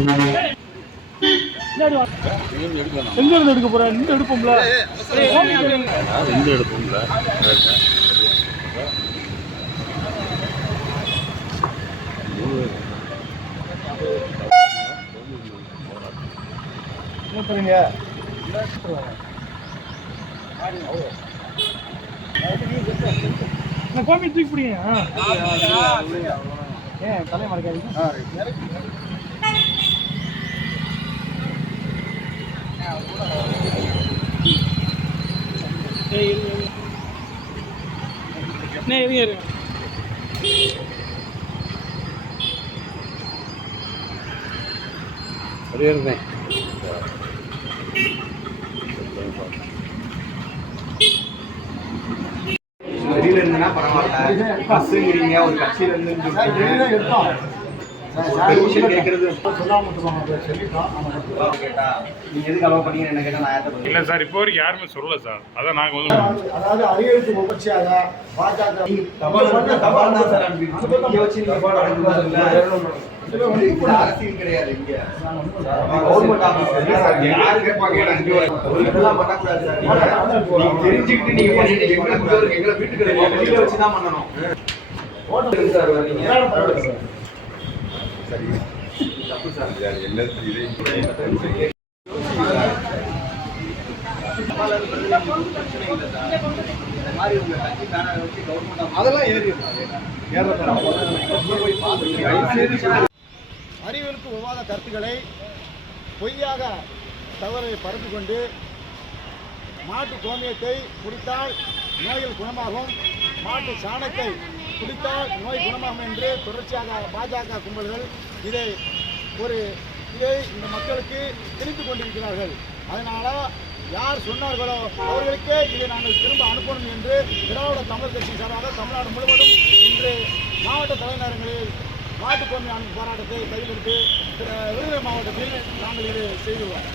எங்க இருந்து எடுக்க போற? இந்த எடுப்போம்ல, இந்த எடுப்போம்ல. என்ன பண்ணுங்க? கோமி தூக்கி பிடிங்க. ஏன் தலையை மறைக்காதீங்க. வெளியில இருந்துன்னா பரவாயில்ல, பஸ்ஸுங்கிறீங்க, ஒரு கட்சியில இருந்து இல்லை சார், இப்போ வரைக்கும் யாருமே சொல்லலை சார். அதான் நாங்கள் வந்து அதாவது அதிகரித்து முயற்சியாக பாஜக அரசியல் கிடையாது. இங்க கவர்மெண்ட் ஆபீஸ் யாரு கேட்பாங்க? இதெல்லாம் பண்ணக்கூடாது சார். நீங்க தெரிஞ்சுக்கிட்டு நீங்க பண்ணிட்டு எங்களை வீட்டுக்கு வெளியில வச்சுதான் பண்ணணும். சார் வரீங்க சரி, தப்பு சார். அறிவியலுக்கு ஒவ்வாத கருத்துக்களை பொய்யாக தவறை பரப்பிக் கொண்டு மாட்டு கோமியத்தை குடித்தால் நோய்கள் குணமாகும், மாட்டு சாணத்தை குடித்தால் நோய் குணமாகும் என்று தொடர்ச்சியாக பாஜக கும்பல்கள் இதை இந்த மக்களுக்கு திணித்துக் கொண்டிருக்கிறார்கள். அதனால யார் சொன்னார்களோ அவர்களுக்கே இதை நாங்கள் திரும்ப அனுப்பணும் என்று திராவிட தமிழ் கட்சி சார்பாக தமிழ்நாடு முழுவதும் இன்று மாவட்ட தலைநகரங்களில் மாட்டுக் கோமி போராட்டத்தை கையெழுத்து விருதுநகர் மாவட்டத்தில் நாங்கள் இதை செய்துள்ளோம்.